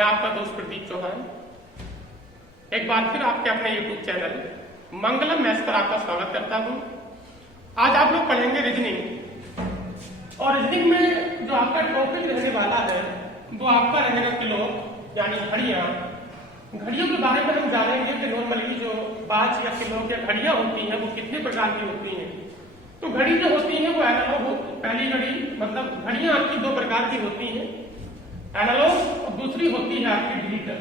मैं आपका दोस्त प्रदीप चौहान एक बार फिर आपके अपने YouTube चैनल मंगलम मैथ्स पर आपका स्वागत करता हूं। आज आप लोग पढ़ेंगे रीजनिंग और रीजनिंग में जो आपका टॉपिक रहने वाला है वो आपका रहेगा किलो यानी घड़ियां। घड़ियों के बारे में हम जानेंगे कि नॉर्मली जो बाज या किलो या घड़ियां होती हैं वो कितने प्रकार की होती हैं। तो घड़ी जो होती है वो एनालॉग, पहली घड़ी मतलब घड़ियां आपकी दो प्रकार की होती हैं, एनालॉग और दूसरी होती है आपकी डिजिटल।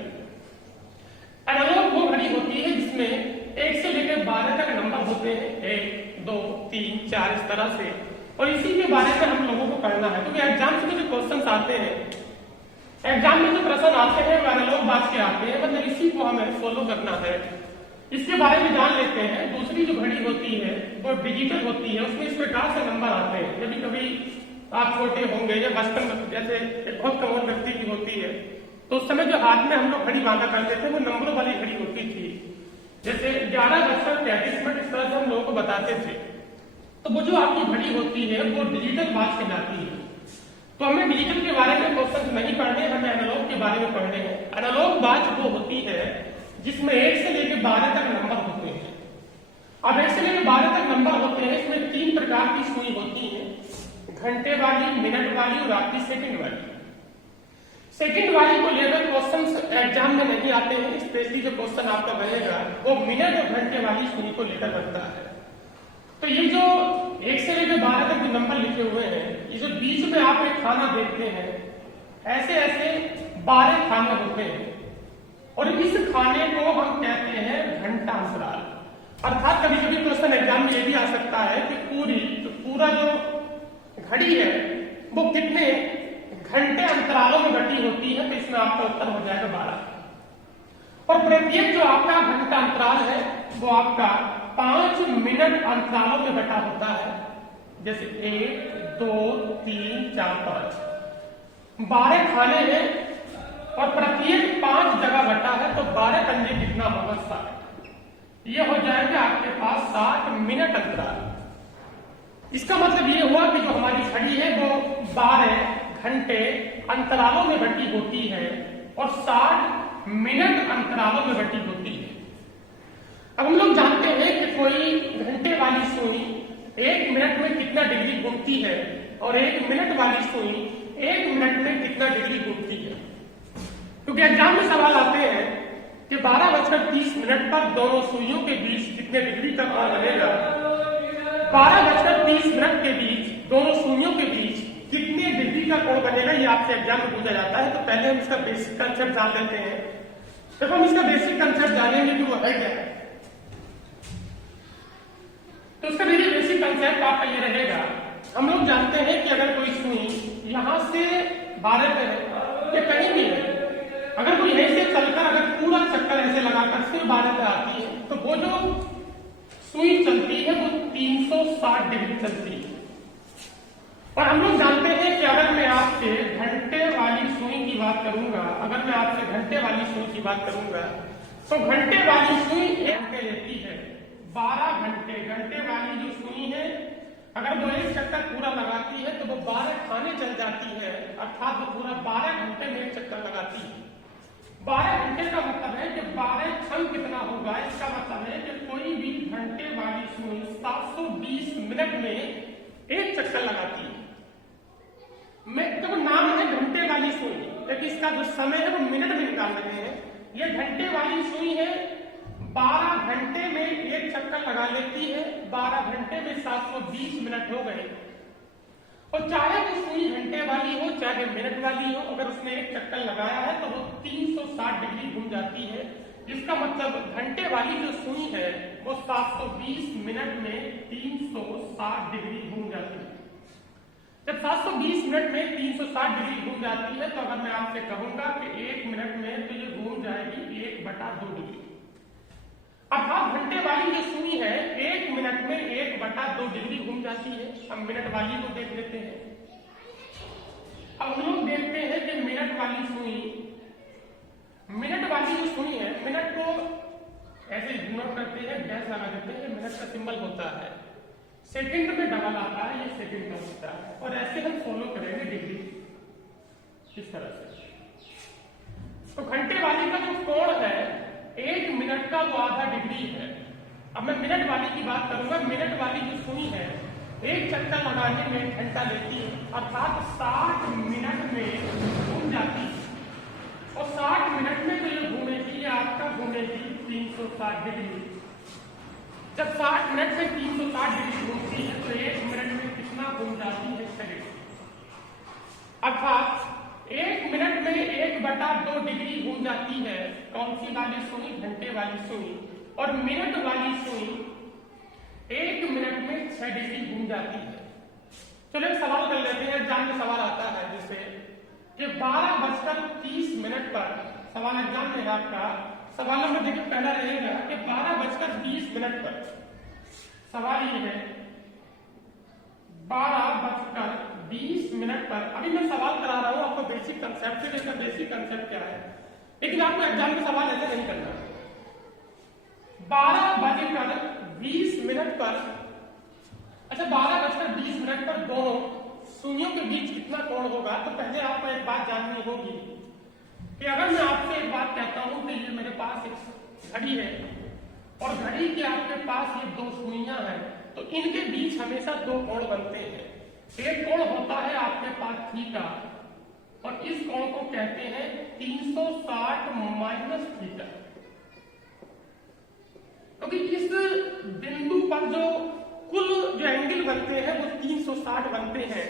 एनालॉग वो घड़ी होती है जिसमें 1 से लेकर 12 तक नंबर होते हैं, 1 2 3 4 इस तरह से, और इसी के बारे में हम लोगों को पढ़ना है क्योंकि एग्जाम्स में जो क्वेश्चन आते हैं, एग्जाम में जो प्रश्न आते हैं वो एनालॉग बात के आते हैं, मतलब इसी को हमें फॉलो करना है। इसके बारे में जान लेते हैं। दूसरी जो घड़ी होती है वो डिजिटल होती है, उसमें इस प्रकार से नंबर आते हैं। कभी कभी आप छोटे होंगे या बचपन में जैसे बहुत कमोड व्यक्ति की होती है तो उस समय जो हाथ में हम लोग घड़ी बांधा करते थे वो नंबरों वाली घड़ी होती थी, जैसे 11:33 इस तरह से हम लोगों को बताते थे। तो वो जो आपकी घड़ी होती है वो डिजिटल वॉच कहलाती है। तो हमें डिजिटल के बारे में क्वेश्चन नहीं पढ़ने, हमें एनालॉग के बारे में पढ़ने हैं। एनालॉग वॉच वो होती है जिसमें 1 से लेकर 12 तक नंबर होते हैं। अब 1 से लेकर 12 तक नंबर होते हैं, इसमें 3 प्रकार की सुई होती है, घंटे वाली, मिनट वाली और आपकी सेकंड वाली। सेकंड वाली को लेकर क्वेश्चन एग्जाम में नहीं आते हैं, स्पेशली जो क्वेश्चन आपका बनेगा वो मिनट और घंटे वाली सुई को लेकर बनता है। तो ये जो 1 से लेकर 12 तक जो नंबर लिखे हुए हैं, ये जो बीच में आप एक खाना देखते हैं, ऐसे ऐसे 12 खाने होते हैं और इस खाने को हम कहते हैं घंटा अंतराल। अर्थात कभी कभी क्वेश्चन एग्जाम में ये भी आ सकता है कि पूरा जो घड़ी है वो कितने घंटे अंतरालों में बटी होती है, तो इसमें आपका उत्तर हो जाएगा 12। और प्रत्येक जो आपका घंटा अंतराल है वो आपका 5 मिनट अंतरालों में बटा होता है, जैसे 1 2 3 4 5 12 खाने हैं और प्रत्येक 5 जगह बटा है, तो 12 कंजे कितना होगा 60। ये हो जाएगा आपके पास 60 मिनट अंतराल। इसका मतलब ये हुआ कि जो हमारी घड़ी है वो 12 घंटे अंतरालों में बटी होती है और 60 मिनट अंतरालों में बटी होती है। अब हम लोग जानते हैं कि कोई घंटे वाली सुई 1 मिनट में कितना डिग्री घूमती है और 1 मिनट वाली सुई 1 मिनट में कितना डिग्री घूमती है, क्योंकि एग्जाम में सवाल आते हैं कि 12:30 पर दोनों सुइयों के बीच कितने डिग्री का कोण बनेगा। 12:30 के बीच दोनों सुइयों के बीच कितने डिग्री का कोण बनेगा, ये आपसे एग्जाम में पूछा जाता है। तो पहले हम इसका बेसिक कंसेप्ट जान लेते हैं। जब हम इसका बेसिक कंसेप्ट जानेंगे कि वो है क्या, तो उसका देखिए बेसिक कंसेप्ट आपका ये रहेगा। हम लोग जानते हैं कि अगर कोई सुई यहां से 12 पे है या कहीं भी है, अगर कोई ऐसे चलकर अगर पूरा चक्कर ऐसे लगाकर फिर 12 पे आती है तो वो जो सुई चलती है वो 360 डिग्री चलती है। और हम लोग जानते हैं कि अगर मैं आपसे घंटे वाली सुई की बात करूंगा, अगर मैं आपसे घंटे वाली सुई की बात करूंगा तो घंटे वाली सुई 1 घंटे लेती है, 12 घंटे। घंटे वाली जो सुई है अगर वो 1 चक्कर पूरा लगाती है तो वो 12 खाने चल जाती है, अर्थात वो पूरा 12 घंटे में 1 चक्कर लगाती है। 12 घंटे का मतलब है कि 12 क्षण कितना होगा, इसका मतलब है कि कोई भी घंटे वाली सुई 720 मिनट में 1 चक्कर लगाती है। तो नाम है घंटे वाली सुई, लेकिन इसका जो समय है वो मिनट में निकाल रहे हैं। ये घंटे वाली सुई है, 12 घंटे में 1 चक्कर लगा लेती है, 12 घंटे में 720 मिनट हो गए। और चाहे वो सुई घंटे वाली हो चाहे मिनट वाली हो, अगर उसने 1 चक्कर लगाया है तो वो 360 डिग्री घूम जाती है। जिसका मतलब घंटे वाली जो सुई है वो 720 मिनट में 360 डिग्री घूम जाती है। जब 720 मिनट में 360 डिग्री घूम जाती है तो अगर मैं आपसे कहूंगा कि 1 मिनट में तो ये घूम जाएगी 1/2 डिग्री। अर्थात घंटे वाली जो सुई है 1 मिनट में 1/2 डिग्री घूम जाती है। हम मिनट वाली को देख लेते हैं। अब हम लोग देखते हैं कि मिनट वाली सुई जो सुई है, मिनट को ऐसे इग्नोर करते हैं, गैस लगा देते हैं, मिनट का सिंबल होता है, सेकंड में डबल आता है, ये सेकंड का होता है, और ऐसे हम फॉलो करेंगे डिग्री इस तरह से। तो घंटे वाली का जो कोण है 1 मिनट का वो आधा डिग्री है। अब मैं मिनट वाली की बात करूंगा। मिनट वाली जो सुई है एक चक्कर लगाने में 1 घंटा लेती है, अर्थात 60 मिनट में घूम जाती है। और 60 मिनट में जो ये घूमेगी, आपका घूमेगी 360 डिग्री। जब 60 मिनट में 360 डिग्री घूमती है तो 1 मिनट में कितना घूम जाती है? 6 डिग्री। अर्थात 1 मिनट में 1/2 डिग्री घूम जाती है। कौन सी वाली सुई? घंटे वाली सुई। और मिनट वाली सुई 1 मिनट में 6 डिग्री घूम जाती है। चलो एक सवाल कर लेते हैं। एग्जाम में सवाल आता है जैसे कि 12:30 पर, सवाल एग्जाम में है आपका। सवाल नंबर देखिए पहला रहेगा कि 12:20 पर सवाल ये है 12:20 पर। अभी मैं सवाल करा रहा हूं आपको बेसिक कंसेप्ट से लेकर बेसिक कंसेप्ट क्या है, लेकिन आपको एग्जाम में सवाल ऐसे नहीं करना। 12:20 पर, अच्छा 12:20 पर दोनों सुइयों के बीच कितना कोण होगा? तो पहले आपको एक बात जाननी होगी कि अगर मैं आपसे एक बात कहता हूं कि ये मेरे पास एक घड़ी है और घड़ी के आपके पास ये 2 सुइयां हैं, तो इनके बीच हमेशा 2 कोण बनते हैं। एक कोण होता है आपके पास थीटा, और इस कोण को कहते हैं 360 - थीटा। क्योंकि इस बिंदु पर जो कुल जो एंगल बनते हैं वो 360 बनते हैं।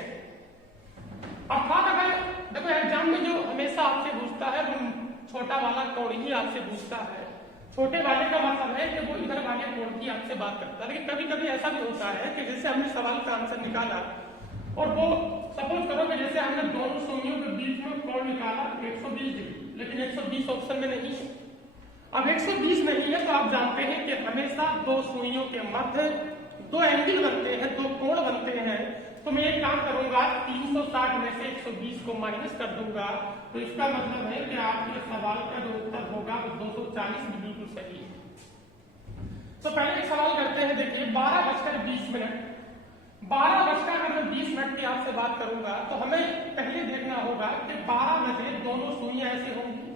अर्थात अगर देखो एग्जाम में जो हमेशा आपसे पूछता है वो छोटा वाला कोण ही आपसे पूछता है। छोटे वाले का मतलब है कि वो इधर वाले कोण की आपसे बात करता है। लेकिन कभी कभी ऐसा भी होता है कि जैसे हमने सवाल का आंसर निकाला और वो सपोज करो कि जैसे हमने दोनों सुइयों के बीच में कोण निकाला 120 डिग्री, लेकिन 120 ऑप्शन में नहीं है। अब 120 नहीं है तो आप जानते हैं कि हमेशा 2 सुइयों के मध्य 2 एंगल बनते हैं, 2 कोण बनते हैं। तो मैं एक काम करूंगा, 360 में से 120 को माइनस कर दूंगा, तो इसका मतलब है कि आपके सवाल का जो उत्तर होगा वो 240 बिल्कुल सही है। तो पहले एक सवाल करते हैं। देखिए 12:20, 12:20 की आपसे बात करूंगा तो हमें पहले देखना होगा कि 12 बजे दोनों सुइयां ऐसे होंगी।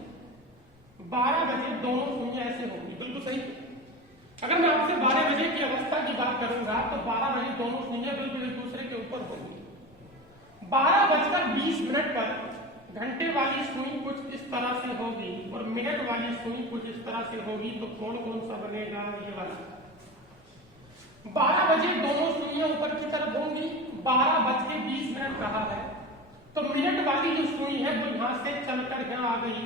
12 बजे दोनों सुइयां ऐसे होंगी, बिल्कुल सही। अगर मैं आपसे 12 बजे की अवस्था की बात करूंगा तो 12 बजे दोनों सुइयां बिल्कुल एक दूसरे के ऊपर होंगी। 12:20 पर घंटे वाली सुई कुछ इस तरह से होगी और मिनट वाली सुई कुछ इस तरह से होगी। तो कोण कौन सा बनेगा? ये वाला। 12 बजे दोनों सुइयां ऊपर की तरफ होंगी। 12:20 कहा है तो मिनट वाली जो सुई है वो यहां से चलकर यहां आ गई,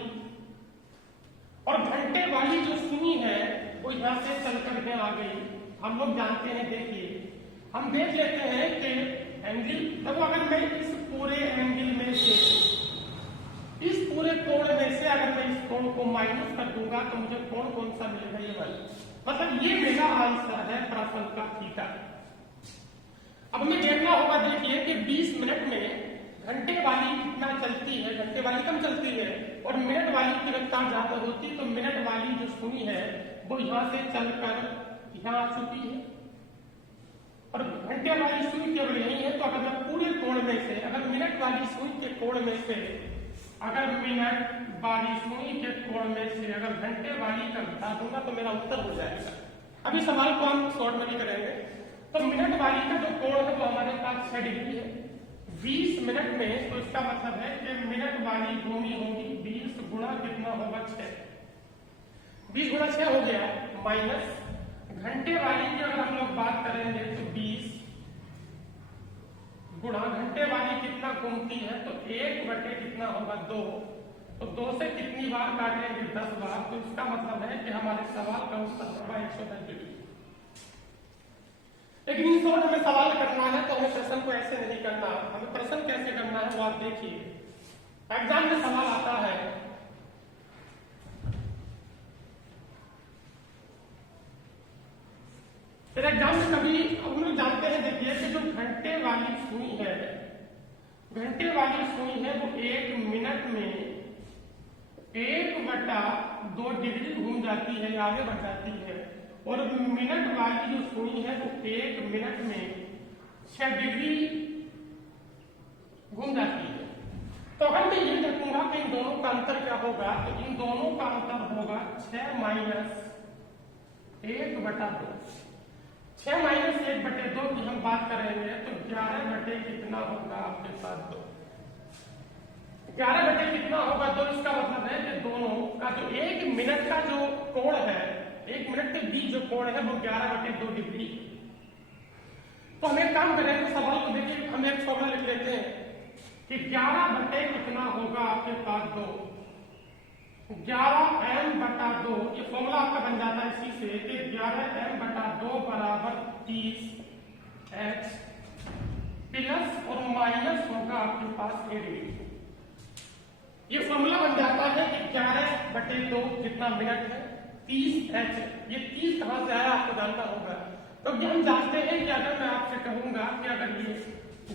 और घंटे वाली जो सुई है वो यहां से चलकर यहां आ गई। हम लोग जानते हैं, देखिए हम देख लेते हैं कि एंगल, देखो अगर मैं इस पूरे एंगल में से, इस पूरे कोण में से अगर मैं इस कोण को माइनस कर दूंगा तो मुझे कोण कौन सा मिलेगा? ये वाला। मतलब ये मेरा आंसर है प्रश्न का थीटा। अब हमें देखना होगा, देखिए कि 20 मिनट में घंटे वाली कितना चलती है? घंटे वाली कम चलती है और मिनट वाली की रफ्तार ज्यादा होती, तो मिनट वाली जो सुई है वो यहां से चलकर यहां आ चुकी है, और घंटे वाली सुई केवल यही है। तो अगर मैं पूरे कोण में से, अगर मिनट वाली सुई के कोण में से, अगर मिनट वाली सुई के कोण में से अगर घंटे वाली का घटा दूंगा तो मेरा उत्तर हो जाएगा। अभी सवाल को हम शॉर्ट में नहीं करेंगे। तो मिनट वाली का जो कोण है वो हमारे पास 6 डिग्री है 20 मिनट में। तो इसका मतलब है कि मिनट वाली घूमी होगी 20 गुणा कितना होगा? 6। 20 गुणा 6 हो गया, माइनस घंटे वाली की अगर हम लोग बात करेंगे तो 20 गुणा घंटे वाली कितना घूमती है? तो 1 कितना होगा? 2। तो 2 से कितनी बार काटेंगे? 10 बार। तो इसका मतलब है कि हमारे सवाल का उत्तर होगा 110 डिग्री। लेकिन इन शॉर्ट हमें सवाल करना है तो हमें प्रश्न को ऐसे नहीं करना। हमें प्रश्न कैसे करना है वो आप देखिए। एग्जाम में सवाल आता है, फिर एग्जाम में कभी हम लोग जानते हैं, देखिए कि जो घंटे वाली सुई है, घंटे वाली सुई है वो 1 मिनट में 1/2 डिग्री घूम जाती है, आगे बढ़ जाती है। और मिनट वाली जो सुई है वो 1 मिनट में 6 डिग्री घूम जाती है। तो अगर मैं ये देखूंगा कि इन दोनों का अंतर क्या होगा, तो इन दोनों का अंतर होगा 6 माइनस 1/2। 6 माइनस 1/2 की हम बात करेंगे तो 11 बटे कितना होगा आपके पास 2। 11 बटे कितना होगा 2। इसका मतलब है कि दोनों का जो 1 मिनट का जो कोण है, 1 मिनट के बीच जो कोण है वो 11/2 डिग्री। तो हम एक काम करेंगे, सवाल को देखिए, हम एक फॉर्मूला लिख लेते हैं कि 11 बटे कितना होगा आपके पास 2, 11m/2। ये फॉर्मूला आपका बन जाता है इसी से कि 11m/2 बराबर 30h प्लस और माइनस होगा आपके पास 1 डिग्री। ये फॉर्मूला बन जाता है कि 11/2 कितना मिनट है, 30h। ये 30 कहां से आया आपको जानना होगा। तो हम जानते हैं कि अगर मैं आपसे कहूंगा कि अगर ये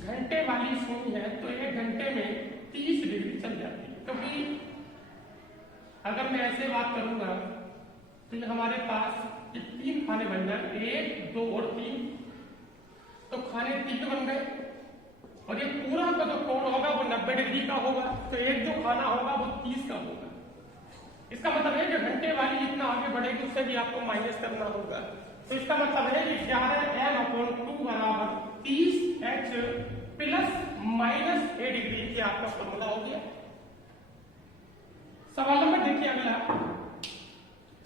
घंटे वाली सुई है तो 1 घंटे में 30 डिग्री चल जाती है। क्योंकि अगर मैं ऐसे बात करूंगा तो ये हमारे पास ये 3 खाने बन जाए, 1, 2 और 3, तो खाने 3 बन गए। और ये पूरा का जो कोण होगा वो 90 डिग्री का होगा, तो एक जो खाना होगा वो 30 का होगा। इसका मतलब है कि घंटे वाली जितना आगे बढ़ेगी उससे भी आपको माइनस करना होगा। तो इसका मतलब है कि 11m/2 बराबर 30h प्लस माइनस 1 डिग्री। ये आपका फॉर्मूला हो गया। सवाल नंबर देखिए अगला।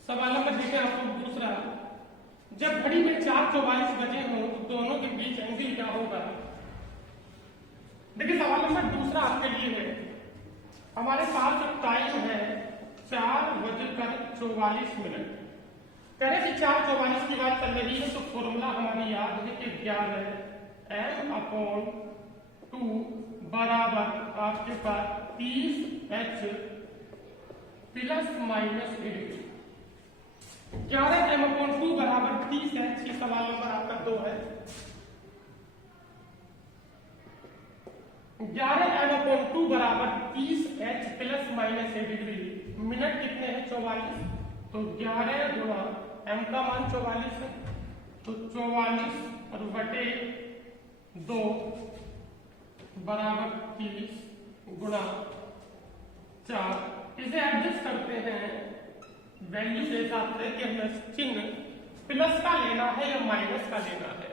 सवाल नंबर देखिए आपको दूसरा। जब घड़ी में 4:44 बजे हो तो दोनों के बीच एंगल क्या होगा। देखिए सवाल नंबर दूसरा आपके लिए है। हमारे पास जो टाइम है 4:44। कह रहे कि 4:44 की बात चल रही है तो फॉर्मूला हमारी याद है कि 11m/2 बराबर आपके पास 30h plus minus 1 degree. 11m/2 बराबर 30h। ये सवाल नंबर आपका 2 है। 11m/2 बराबर 30h plus minus 1 degree. Minute कितने हैं 44, तो 11 गुणा m का मान 44 है, तो 44 और बटे 2 बराबर 30 गुणा 4। इसे एडजस्ट करते हैं वैल्यू के हिसाब से कि हमें चिन्ह प्लस का लेना है या माइनस का लेना है।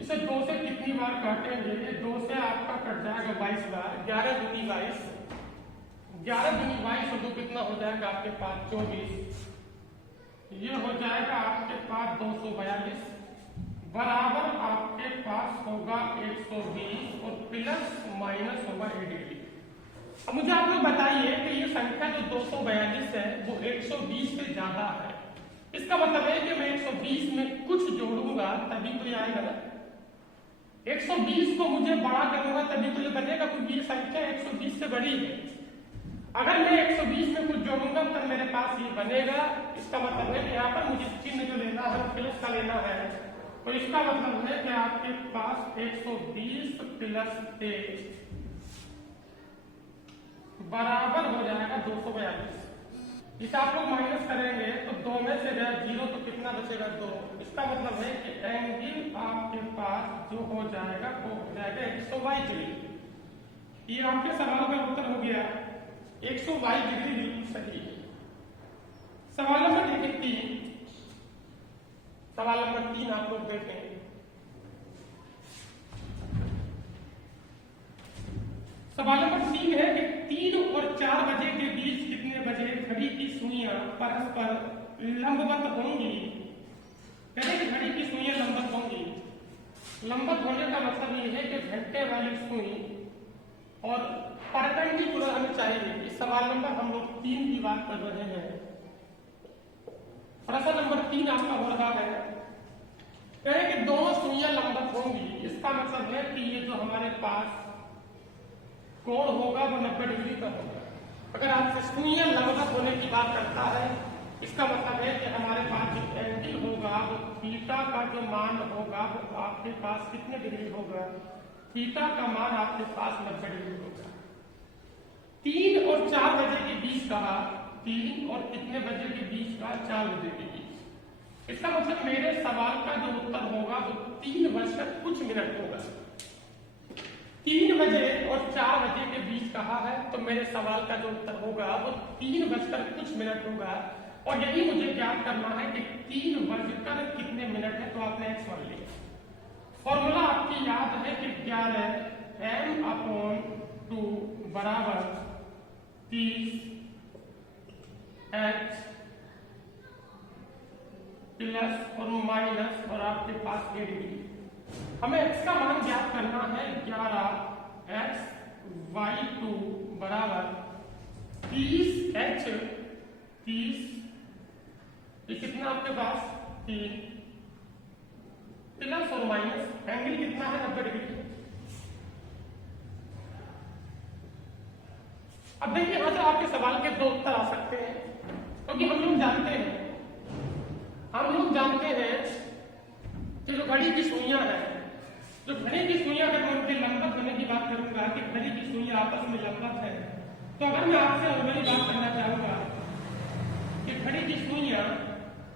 इसे 2 से कितनी बार काटेंगे, 2 से आपका कट जाएगा 22 बार। 11 दूनी 22, 11 दूनी 22 और 2 कितना हो जाएगा आपके पास 24। ये हो जाएगा आपके पास 242 बराबर आपके पास होगा 120 और प्लस माइनस होगा 1 डिग्री। अब मुझे आप लोग बताइए कि ये संख्या जो 242 है वो 120 से ज्यादा है। इसका मतलब है कि मैं 120 में कुछ जोड़ूंगा तभी तो ये आएगा ना। 120 को मुझे बड़ा करूंगा तभी तो ये बनेगा, क्योंकि ये संख्या 120 से बड़ी है। अगर मैं 120 में कुछ जोड़ूंगा तब मेरे पास ये बनेगा। इसका मतलब है कि यहाँ पर मुझे चिन्ह जो लेना है वो प्लस का लेना है। तो इसका मतलब है कि आपके पास 120 प्लस 1 बराबर हो जाएगा 242। इसे आप लोग माइनस करेंगे तो 2 में से गया 0 तो कितना बचेगा 2। इसका मतलब है कि एंगल आपके पास जो हो जाएगा वो हो जाएगा 122 डिग्री। ये आपके सवाल का उत्तर हो गया 122 डिग्री बिल्कुल सही है। सवाल नंबर देखिए 3। सवाल नंबर 3 आप लोग देखें। सवाल नंबर 3 है कि 3 और 4 बजे के बीच कितने बजे घड़ी की सुइयां परस्पर लंबवत होंगी। कहते हैं कि घड़ी की सुइयां लंबवत होंगी। लंबवत होने का मतलब ये है कि घंटे वाली सुई और परपेंडिकुलर हमें चाहिए। इस सवाल नंबर हम लोग 3 की बात कर रहे हैं। प्रश्न नंबर 3 आपका हो रहा है कहे कि दोनों सुइयां लंबवत होंगी। इसका मतलब है कि ये जो हमारे पास कोण होगा वो 90 डिग्री का होगा। अगर आपसे सुइयां लंबवत होने की बात करता है इसका मतलब है कि हमारे पास जो एंगल होगा वो थीटा का जो मान होगा वो आपके पास कितने डिग्री होगा, थीटा का मान आपके पास 90 डिग्री होगा। 3 और 4 बजे के बीच कहा, 3 और कितने बजे के बीच का 4 बजे के बीच। इसका मतलब मेरे सवाल का जो उत्तर होगा वो 3 बजकर कुछ मिनट होगा। 3 बजे और 4 बजे के बीच कहा है, तो मेरे सवाल का जो उत्तर होगा वो 3:कुछ होगा। और यही मुझे ज्ञात करना है कि 3 कितने मिनट है, तो आपने x मान लिया। फॉर्मूला आपकी याद है कि 11m/2 बराबर 30h प्लस और माइनस और आपके पास 8b। हमें x का मान ज्ञात करना है 11x/2 बराबर 30h 30, ये कितना आपके पास 3 प्लस और माइनस एंगल कितना है 90 डिग्री। अब देखिए यहां से आपके सवाल के दो उत्तर आ सकते हैं, क्योंकि हम लोग जानते हैं कि जो घड़ी की सुइयां है, जो घड़ी की सुइयां अगर मैं उनके लंबवत होने की बात करूंगा कि घड़ी की सुइयां आपस में लंबवत है, तो अगर मैं आपसे वही बात करना चाहूंगा कि घड़ी की सुइयां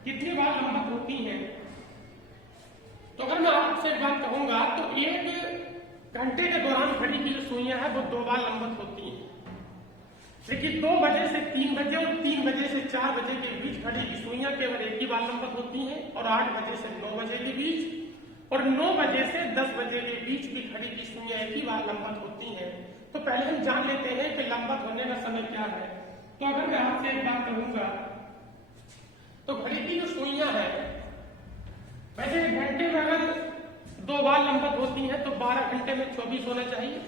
कितनी बार लंबवत होती हैं, तो अगर मैं आपसे एक बात कहूंगा तो 1 घंटे के दौरान घड़ी की जो सुइयां है वो 2 बार लंबवत होती हैं। लेकिन 2 बजे से 3 बजे और 3 बजे से 4 बजे के बीच घड़ी की सुइयां केवल एक ही बार लंबवत होती हैं, और 8 बजे से 9 बजे के बीच और 9 बजे से 10 बजे के बीच भी घड़ी की सुइयां एक ही बार लंबवत होती हैं। तो पहले हम जान लेते हैं कि लंबवत होने का समय क्या है। तो अगर मैं आपसे एक बात कहूंगा तो घड़ी की जो सुइयां है, वैसे 1 घंटे में अगर 2 बार लंबवत होती हैं तो 12 घंटे में 24 होना चाहिए।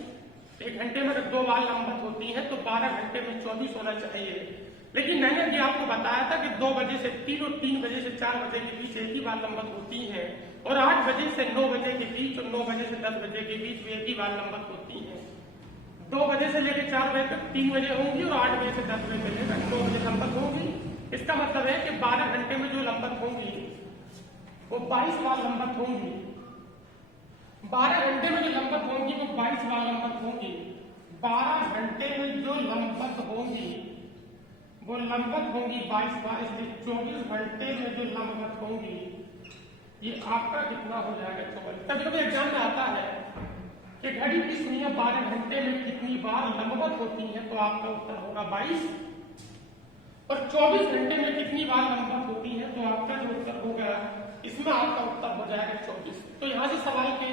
1 घंटे में अगर 2 बार लंबवत होती है तो 12 घंटे में 24 होना चाहिए। लेकिन मैंने भी आपको बताया था कि 2 बजे से 3 और 3 बजे से 4 बजे के बीच एक ही बार लंबवत होती है, और 8 बजे से 9 बजे के बीच और 9 बजे से 10 बजे के बीच भी एक ही बार लंबवत होती है। 2 बजे से लेकर 4 बजे तक 3 बजे होंगी और 8 बजे से 10 बजे तक 9 बजे लंबवत होंगी। इसका मतलब है कि 12 घंटे में जो लंबवत होंगी वो 22 बार लंबवत होंगी। 12 घंटे में जो लंबवत होंगी वो 22 बार लंबवत होंगी। 12 घंटे में जो लंबवत होंगी वो लंबवत होंगी 22 बार, इसलिए 24 घंटे में जो लंबवत होंगी ये आपका कितना हो जाएगा 44। कभी कभी एग्जाम में आता है कि घड़ी की सुइयां 12 घंटे में कितनी बार लंबवत होती हैं, तो आपका उत्तर होगा 22, और 24 घंटे में कितनी बार लंबवत होती है, तो आपका जो उत्तर होगा इसमें आपका उत्तर हो जाएगा 24। तो यहां से सवाल के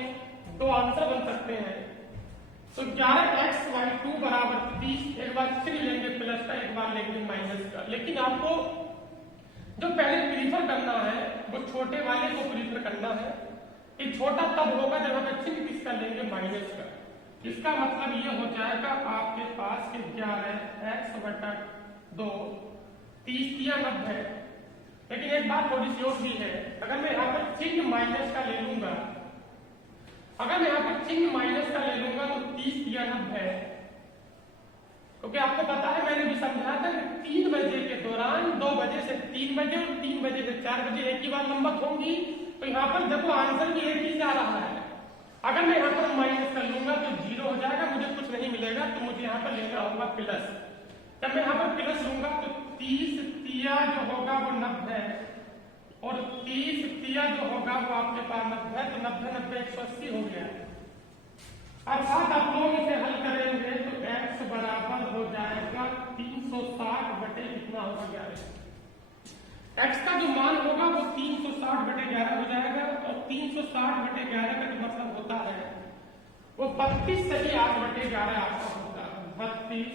2 आंसर बन सकते हैं। तो 11x/2 बराबर 30, एक बार फिर लेंगे प्लस का, एक बार लेंगे माइनस का। लेकिन आपको जो पहले प्रीफर करना है वो छोटे वाले को प्रीफर करना है। ये छोटा तब होगा जब हम चिन्ह किसका लेंगे, माइनस का। इसका मतलब ये हो जाएगा आपके पास कि 11x/2 30 या 90। लेकिन एक बात थोड़ी सी और भी है, अगर मैं यहाँ पर चिन्ह माइनस का ले लूंगा, अगर मैं यहाँ पर चिन्ह माइनस का ले लूंगा तो 30 या 90, क्योंकि आपको पता है मैंने भी समझाया था कि 3 बजे के दौरान 2 बजे से 3 बजे और 3 बजे से 4 बजे एक ही बार लंबवत होंगी। तो यहाँ पर देखो आंसर भी एक ही जा रहा है। अगर मैं यहाँ पर माइनस कर लूंगा तो 0 हो जाएगा, मुझे कुछ नहीं मिलेगा, तो मुझे यहाँ पर लेना होगा प्लस। जब मैं यहाँ पर प्लस लूंगा तो 30 तिया जो होगा वो 90 और 30 तिया जो होगा वो आपके पास 90, तो 90 90 180 हो गया। अर्थात आप लोग इसे हल करेंगे तो x बराबर हो जाएगा 360 कितना होगा 11। x का जो मान होगा वो 360/11 हो जाएगा, और 360/11 का जो मतलब होता है वो 32 सही 8/11 आपका होता है। 32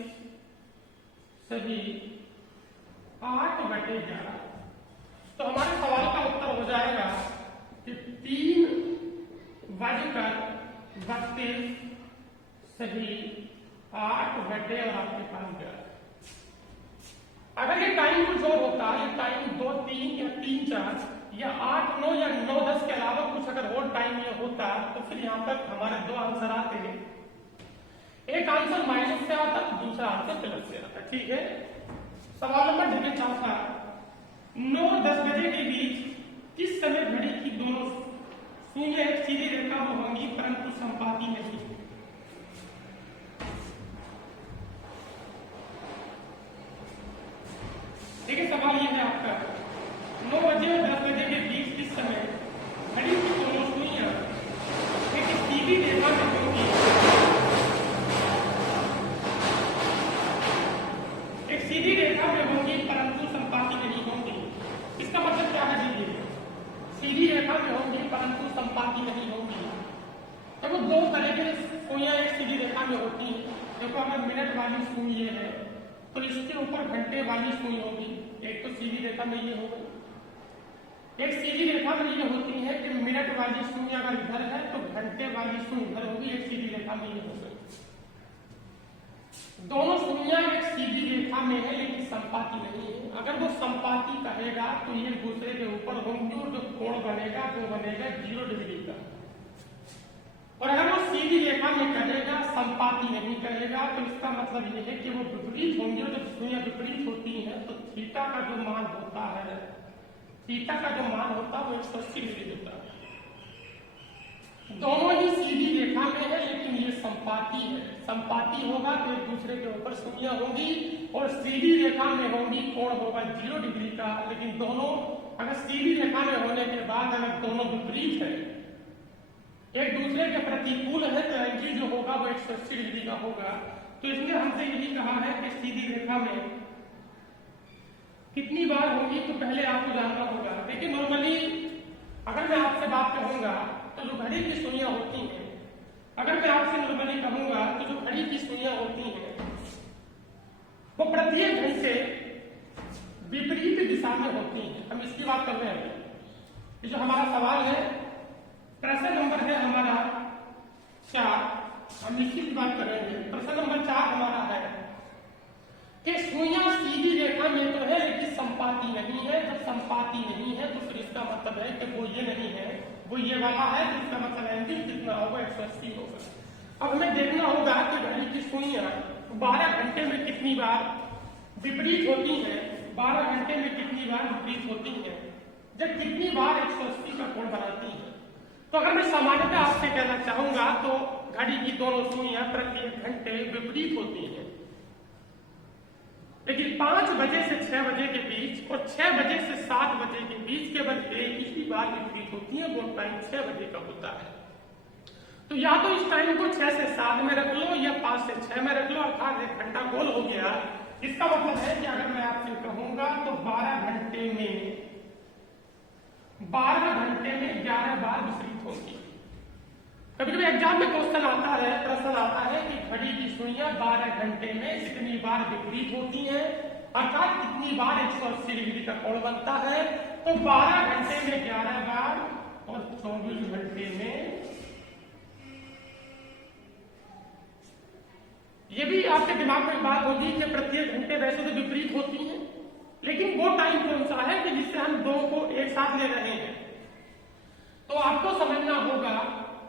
सही 8/11। तो हमारे सवाल का उत्तर हो जाएगा कि 3:32 सही 8/, और आपके पास 11। अगर ये टाइम कुछ और होता, ये टाइम 2 3 या 3 4 या 8 9 या 9 10 के अलावा कुछ अगर और टाइम ये होता, तो फिर यहाँ पर हमारे 2 आंसर आते हैं। एक आंसर माइनस से आता, दूसरा आंसर प्लस से आता। ठीक है, सवाल नंबर ढेर था 9-10 बजे के बीच किस समय घड़ी की दोनों सुइयां एक सीधी रेखा में होंगी परंतु संपाती नहीं। देखिए सवाल ये है आपका 9 बजे और 10 बजे के बीच किस समय घड़ी की दोनों सुइयां एक सीधी रेखा में होंगी सीधी रेखा में होंगी परंतु संपाती नहीं होंगी। इसका मतलब क्या है दीजिए, सीधी रेखा में होंगी परंतु संपाती नहीं होंगी। तो वो दो तरह के सुइयां एक सीधी रेखा में होती हैं। देखो अगर मिनट वाली सुई ये है तो इसके ऊपर घंटे वाली सुई होगी। एक तो सीधी रेखा में ये हो गई, एक सीधी रेखा में ये होती है कि मिनट वाली सुई अगर इधर है तो घंटे वाली सुई इधर होगी। एक सीधी रेखा में ये हो गई। दोनों सुइयां एक सीधी रेखा में है लेकिन संपाती नहीं है। अगर वो संपाती कहेगा तो ये दूसरे के ऊपर होंगे और जो कोण बनेगा वो बनेगा 0 डिग्री का। और अगर वो सीधी रेखा में कहेगा, संपाती नहीं कहेगा, तो इसका मतलब ये है कि वो विपरीत होंगे। और जब सुइयां विपरीत होती हैं तो थीटा का जो मान होता है, थीटा का जो मान होता है वो 180 डिग्री होता है। दोनों ही सीधी रेखा में है लेकिन ये संपाती है। संपाती होगा तो एक दूसरे के ऊपर सुइयां होंगी और सीधी रेखा में होंगी, कोण होगा 0 डिग्री का। लेकिन दोनों अगर सीधी रेखा में होने के बाद अगर दोनों विपरीत है, एक दूसरे के प्रतिकूल है, तो एंगल जो होगा वो 180 डिग्री का होगा। तो इसलिए हमसे यही कहा है कि सीधी रेखा में कितनी बार होगी तो पहले आपको जानना होगा। देखिए नॉर्मली अगर मैं आपसे बात कहूंगा तो जो घड़ी की सुइयां होती हैं, अगर मैं आपसे नॉर्मली कहूंगा तो जो घड़ी की सुइयां होती हैं वो प्रत्येक घड़ी से विपरीत दिशा में होती हैं। हम इसकी बात कर रहे हैं। ये जो हमारा सवाल है, प्रश्न नंबर है हमारा 4, हम इसकी बात करेंगे। प्रश्न नंबर 4 हमारा है कि सुइयां सीधी रेखा में तो है लेकिन संपाती नहीं है। जब संपाती नहीं है तो फिर इसका मतलब है कि वो ये नहीं है, वो ये वाला है, तो इसका मतलब एंगल कितना होगा, 180 होगा। अब हमें देखना होगा कि घड़ी की सुइयां 12 घंटे में कितनी बार विपरीत होती हैं, 12 घंटे में कितनी बार विपरीत होती हैं, जब कितनी बार 180 का कोण बनाती है। तो अगर मैं सामान्यतः आपसे कहना चाहूंगा तो घड़ी की दोनों सुइयां प्रत्येक घंटे विपरीत होती हैं, लेकिन 5 बजे से 6 बजे के बीच और 6 बजे से 7 बजे के बीच केवल एक ही बार विपरीत होती है। वो टाइम 6 बजे का होता है। तो या तो इस टाइम को 6 से 7 में रख लो या 5 से 6 में रख लो, अर्थात 1 घंटा गोल हो गया। इसका मतलब है कि अगर मैं आपसे कहूंगा तो 12 घंटे में 11 बार विपरीत होगी। कभी कभी एग्जाम में क्वेश्चन आता है, प्रश्न आता है कि घड़ी की सुइयां 12 घंटे में कितनी बार विपरीत होती हैं, अर्थात कितनी बार 180 डिग्री का कोण बनता है। तो 12 घंटे में 11 बार और 24 घंटे में, ये भी आपके दिमाग में बात होगी कि प्रत्येक घंटे वैसे तो विपरीत होती हैं, लेकिन वो टाइम कौन सा है कि जिससे हम दो को एक साथ ले रहे हैं। तो आपको समझना होगा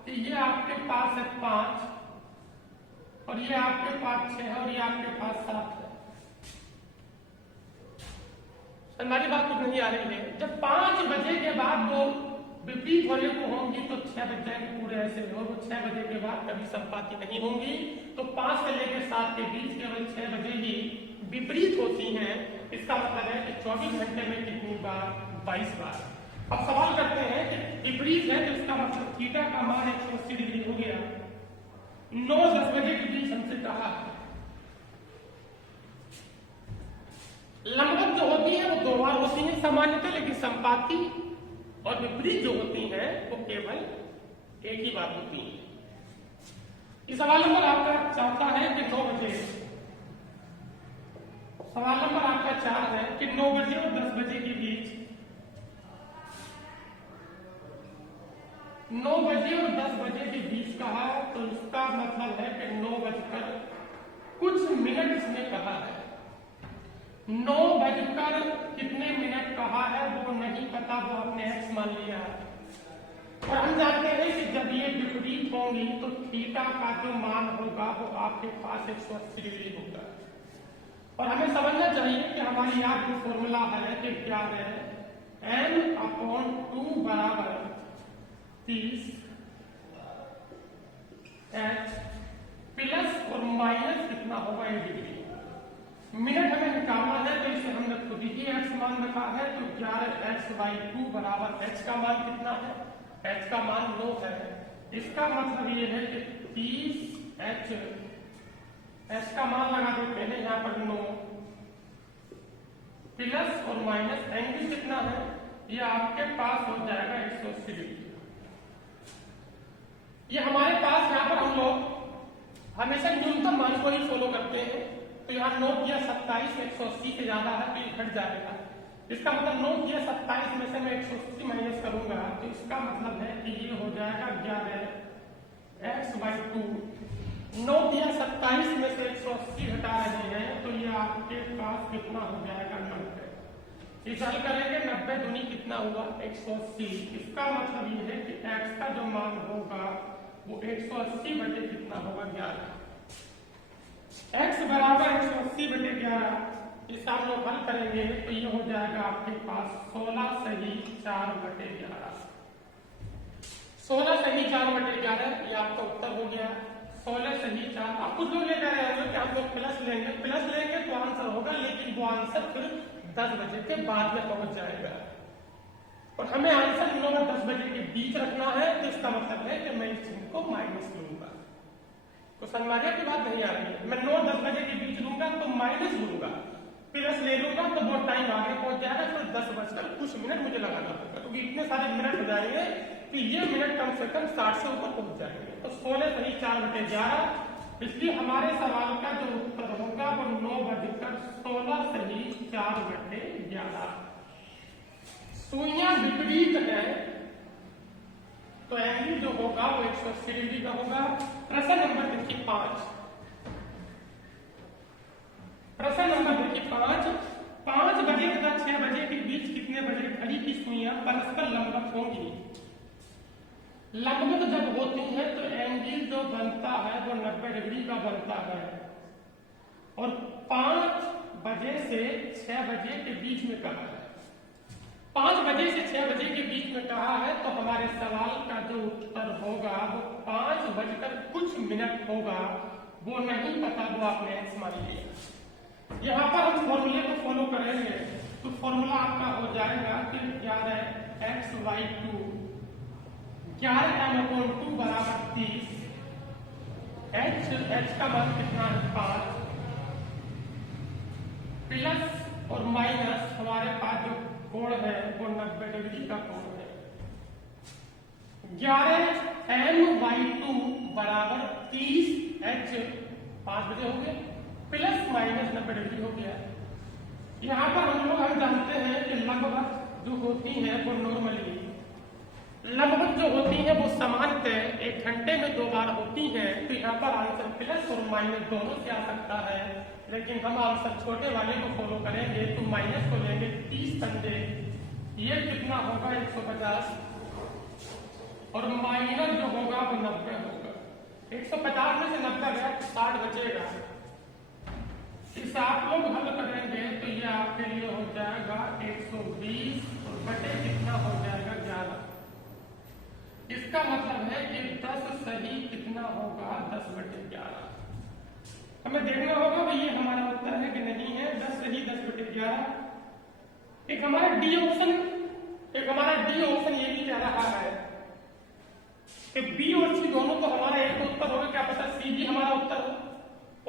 कि ये आपके पास है 5 और ये आपके पास 6 है और ये आपके पास 7 है। हमारी बात तो नहीं आ रही है। जब 5 बजे के बाद वो विपरीत होने को होंगी तो 6 बजे पूरे ऐसे हो, वो 6 बजे के बाद कभी संपाती नहीं होंगी। तो 5 से लेकर 7 के बीच केवल 6 बजे ही विपरीत होती हैं। इसका मतलब है कि 24 घंटे में कितनी बार, 22 बार। अब सवाल करते हैं कि विपरीत है तो इसका मतलब थीटा का मान 180 डिग्री हो गया। 9-10 बजे के बीच हमसे कहा लंबवत जो होती है वो 2 बार होती है सामान्यतः, लेकिन संपाती और विपरीत जो होती है वो केवल एक ही बार होती है। इस सवाल नंबर आपका चाहता है कि 9 बजे, सवाल नंबर आपका 4 है कि 9 बजे और 10 बजे के बीच, 9 बजे और 10 बजे के बीच कहा, तो इसका मतलब है कि 9 बजकर कुछ मिनट इसने कहा है। 9 बजकर कितने मिनट कहा है वो नहीं पता, वो आपने एक्स मान लिया है। और हम जानते हैं कि जब ये विपरीत होंगी तो थीटा का जो मान होगा वो आपके पास 180 डिग्री होगा। और हमें समझना चाहिए कि हमारी यहाँ जो फॉर्मूला है कि क्या है, n/2 बराबर 30 h प्लस और माइनस कितना होगा 1 डिग्री। मिनट हमें निकालना है तो इसे हमने खुद ही x मान रखा है। तो 11x/2 बराबर h का मान कितना है, h का मान 9 है। इसका मतलब ये है कि 30h, h का मान लगा देते हैं यहाँ पर 9 प्लस और माइनस एंगल कितना है, ये आपके पास हो जाएगा 180 डिग्री। ये हमारे पास यहाँ पर हम लोग हमेशा न्यूनतम मान को ही फॉलो करते हैं, तो यहाँ नोट किया 27 180 से ज्यादा है तो ये घट जाएगा। इसका मतलब नोट किया 27 में से मैं 180 माइनस करूंगा तो इसका मतलब है कि ये हो जाएगा 11x/2। नोट किया 27 में से 180 घटा रहे हैं तो ये आपके पास कितना हो जाएगा 90। इस हल करेंगे 90 दूनी कितना हुआ 180। इसका मतलब ये है कि x का जो मान होगा वो 180 बटे कितना होगा 11। x बराबर 180 बटे 11, इसका हम लोग हल करेंगे तो ये हो जाएगा आपके पास 16 सही 4 बटे 11। 16 सही 4 बटे 11 ये आपका उत्तर हो गया। 16 सही 4। आप कुछ लोग ये कह रहे हैं कि हम लोग प्लस लेंगे तो आंसर होगा, लेकिन वो आंसर फिर 10 बजे के बाद में पहुंच जाएगा और हमें आंसर 9 और 10 बजे के बीच रखना है। तो इसका मतलब है कि मैं इस चिन्ह को माइनस लूंगा। तो समझ की बात नहीं आ रही है। मैं 9 और 10 बजे के बीच लूंगा तो माइनस लूंगा, प्लस ले लूंगा तो बहुत टाइम आगे पहुंच जाएगा, फिर 10 बजकर कुछ मिनट मुझे लगाना होगा क्योंकि इतने सारे मिनट हो जाएंगे कि ये मिनट कम से कम 60 से ऊपर पहुंच जाएंगे। तो 16 सही 4 बटे 11, इसलिए हमारे सवाल का जो उत्तर होगा वो 9 बजकर 16 सही 4 बटे 11। सुइयां विपरीत है तो एंगल जो होगा वो 180 डिग्री का होगा। प्रश्न नंबर देखिए 5। प्रश्न नंबर देखिए 5 बजे तथा 6 बजे के बीच कितने बजे घड़ी की सुइयां परस्पर लंबवत होंगी। लंबवत जब होती है तो एंगल जो बनता है वो 90 डिग्री का बनता है और 5 बजे से 6 बजे के बीच में कहा है। 5 बजे से 6 बजे के बीच में कहा है तो हमारे सवाल का जो उत्तर होगा वो 5 बजकर कुछ मिनट होगा। वो नहीं पता, वो आपने एक्स मान लिया। यहाँ पर हम फॉर्मूले को फॉलो करेंगे तो फॉर्मूला आपका हो जाएगा कि 11x/2 11m/2 बराबर 30। h का मान कितना है 5, प्लस और माइनस हमारे पास जो कोण है वो 90 डिग्री का कोण है। 11m/2 बराबर 30h 5 बजे हो गए, प्लस माइनस 90 डिग्री हो गया। यहाँ पर हम जानते हैं कि लंबवत जो होती है वो नॉर्मली लंबवत जो होती है वो सामान्यतः 1 घंटे में 2 बार होती है। तो यहाँ पर आंसर प्लस और माइनस दोनों से आ सकता है, लेकिन हम आंसर छोटे वाले को फॉलो करेंगे तो माइनस को लेंगे 30 घंटे, ये कितना होगा 150 और माइनस जो होगा वो 90 होगा। 150 में से 90 गया तो 60 बचेगा। इसे आप लोग हल करेंगे तो ये आपके लिए हो जाएगा 120 और बटे कितना हो जाएगा 11। इसका मतलब है कि 10 सही कितना होगा 10 बटे 11। हमें देखना होगा भाई ये हमारा उत्तर है कि नहीं है। 10 सही 10 बटे 11। एक हमारा डी ऑप्शन ये भी कह रहा है कि बी और सी दोनों तो हमारा एक उत्तर होगा, क्या पता सी भी हमारा उत्तर हो।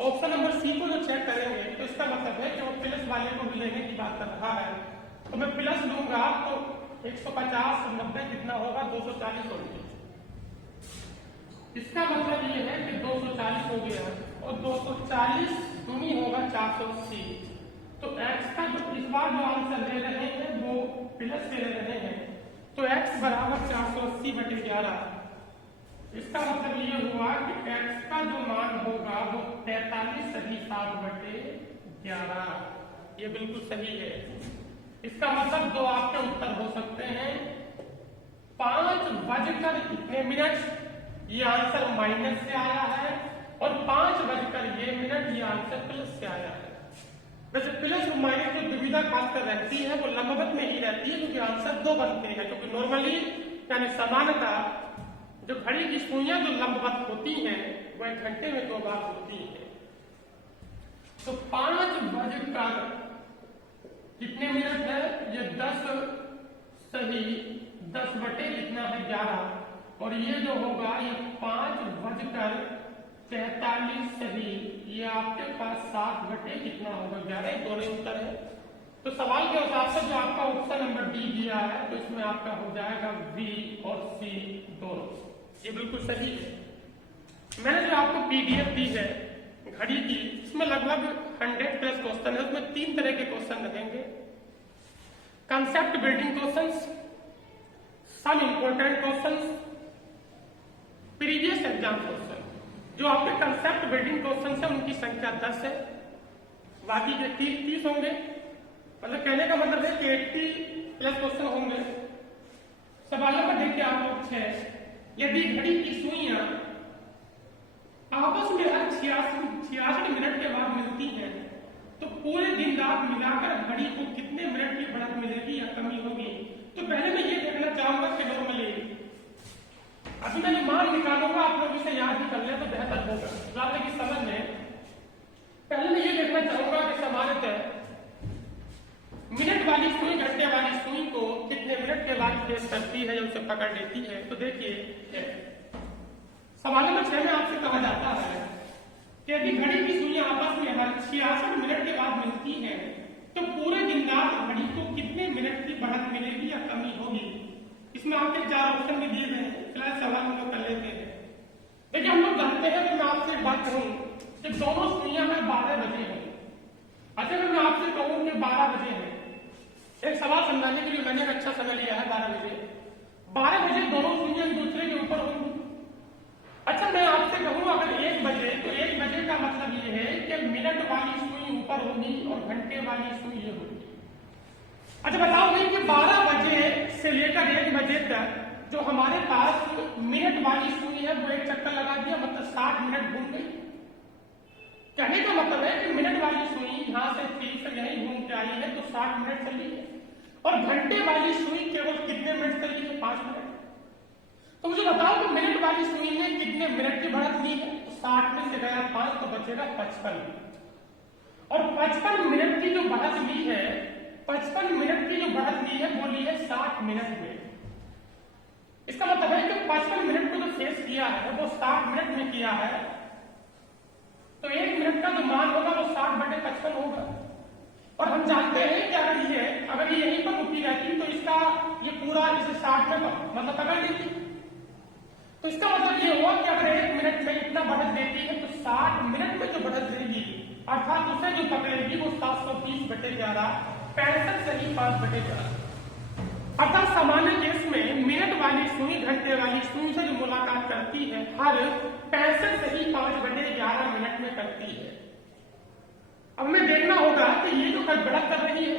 ऑप्शन नंबर सी को जो चेक करेंगे तो इसका मतलब है कि वो प्लस वाले को भी लेने की बात कर रहा है। तो मैं प्लस लूंगा तो 150 और 90 कितना होगा 240 हो गया। इसका मतलब ये है कि 240 हो गया और 240 दूनी होगा 480। तो x का जो इस बार जो आंसर ले रहे हैं वो प्लस से ले रहे हैं तो x बराबर 480 बटे 11। इसका मतलब ये हुआ कि x का जो मान होगा वो 43 सही 7 बटे 11। ये बिल्कुल सही है। इसका मतलब दो आपके उत्तर हो सकते हैं। 5 बजकर कितने मिनट, ये आंसर माइनस से आया है और 5 बजकर ये मिनट, ये आंसर प्लस से आया है। वैसे प्लस और माइनस जो दुविधा खासकर रहती है वो लंबवत में ही रहती है क्योंकि आंसर 2 बनते हैं। क्योंकि नॉर्मली यानी सामान्यतः जो घड़ी की सुइयां जो लंबवत होती हैं वह 1 घंटे में 2 बार होती हैं। तो 5 बजकर कितने मिनट है, ये 10 सही 10 बटे कितना है 11 और ये जो होगा ये 5 बजकर 43 सही, ये आपके पास 7 बटे कितना होगा 11। दोनों उत्तर है। तो सवाल के हिसाब से जो आपका ऑप्शन नंबर डी दिया है तो इसमें आपका हो जाएगा बी और सी दोनों। ये बिल्कुल सही है। मैंने जो आपको पीडीएफ दी है घड़ी की, इसमें लगभग 100+ क्वेश्चन है। उसमें 3 तरह के क्वेश्चन रहेंगे। Concept building questions, some important questions, previous exam question. जो आपके कंसेप्ट बिल्डिंग क्वेश्चन है उनकी संख्या 10 है, बाकी के 30 होंगे। मतलब कहने का मतलब है कि 80+ क्वेश्चन होंगे। सवालों पर देखिए आप लोग 6। यदि घड़ी की सुइयां आपस में हर 66 मिनट के बाद मिलती हैं तो पूरे दिन रात मिलाकर घड़ी को कितने मिनट की बढ़त मिलेगी या कमी होगी। तो पहले मैं ये देखना चाहूंगा कि नॉर्मली अभी मैं मान निकालूंगा, आप लोग इसे याद ही कर ले तो बेहतर होगा ज्यादा की समझ में। पहले मैं ये देखना चाहूंगा कि सामान्यतः मिनट वाली सुई घंटे वाली सुई को कितने मिनट के बाद फेस करती है या उसे पकड़ लेती है। तो देखिए सवाल नंबर 6 में आपसे कहा जाता है कि यदि घड़ी की सुइयां आपस में हर 66 मिनट के बाद मिलती हैं तो पूरे दिन रात घड़ी को कितने मिनट की बढ़त मिलेगी या कमी होगी। इसमें आपके 4 ऑप्शन भी दिए गए हैं। फिलहाल सवाल हम लोग कर लेते हैं। देखिए हम लोग जानते हैं कि मैं आपसे एक बात कहूं कि दोनों सुइयां में 12 बजे हैं। अच्छा अगर मैं आपसे कहूं कि 12 बजे है, एक सवाल समझाने के लिए मैंने एक अच्छा समय लिया है 12 बजे। 12 बजे दोनों सुइयां एक दूसरे के ऊपर होंगी। अच्छा मैं आपसे कहूं अगर 1 बजे, तो 1 बजे का मतलब ये है कि मिनट वाली सुई ऊपर होगी और घंटे वाली सुई ये होगी। अच्छा बताओ भाई कि 12 बजे से लेकर 1 बजे तक जो हमारे पास मिनट वाली सुई है वो एक चक्कर लगा दिया, मतलब 60 मिनट घूम गई। कहने का मतलब है कि मिनट वाली सुई यहां से ठीक से यहीं घूम के आई है तो 60 मिनट चली है, और घंटे वाली सुई केवल कितने मिनट चली है, 5 मिनट। तो मुझे बताओ कि मिनट वाली सुई ने कितने मिनट की बढ़त ली है। तो 60 में से गया 5 तो बचेगा 55। और 55 मिनट की जो बढ़त ली है, 55 मिनट की जो बढ़त ली है वो ली है 60 मिनट में। इसका मतलब है कि 55 मिनट को जो फेस किया है वो 60 मिनट में किया है, तो 1 मिनट का जो मान होगा वो 60/55 होगा। और हम जानते हैं कि अगर ये यहीं पर रुकी रहती तो इसका ये पूरा इसे 60 में मतलब पकड़ लेती। तो इसका मतलब ये हुआ कि अगर 1 मिनट में इतना बढ़त देती है तो 60 मिनट में जो बढ़त देगी अर्थात उसे जो पकड़ेगी वो 720/11, 65 से ही 5/11। अर्थात सामान्य केस में मिनट वाली सुई घंटे वाली सुई से जो मुलाकात करती है हर 65 से ही 5/11 मिनट में करती है। अब हमें देखना होगा कि ये जो बढ़त कर रही है,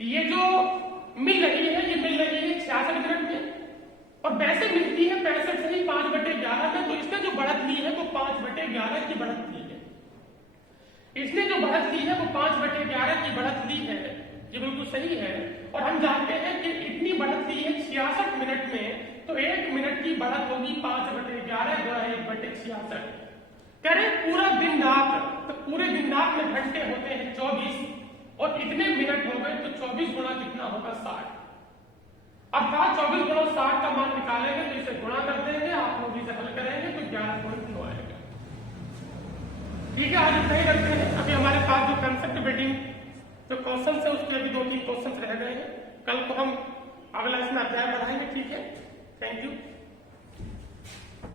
ये जो मिल रही है, ये मिल रही है 66 मिनट में और वैसे मिलती है 65 से ही 5/11 में। तो इसने जो बढ़त ली है वो 5/11 की बढ़त ली है। इसने जो बढ़त ली है वो 5/11 की बढ़त ली है, ये बिल्कुल सही है। और हम जानते हैं कि इतनी बढ़त ली है 66 मिनट में, तो 1 मिनट की बढ़त होगी 5/11 जो है 1/66। कह रहे पूरा दिन रात, तो पूरे दिन रात में घंटे होते हैं 24 और इतने मिनट हो गए तो 24 गुणा कितना होगा 60। अर्थात 24 गुणा 60 का मान निकालेंगे तो इसे गुणा कर देंगे, आप लोग इसे हल करेंगे तो 11.9 आएगा। ठीक है, आज इतना ही रखते हैं। अभी हमारे पास जो कंसेप्ट बिल्डिंग जो क्वेश्चन है उसके अभी 2-3 क्वेश्चन रह गए हैं। कल को हम अगला इसमें अध्याय बढ़ाएंगे। ठीक है।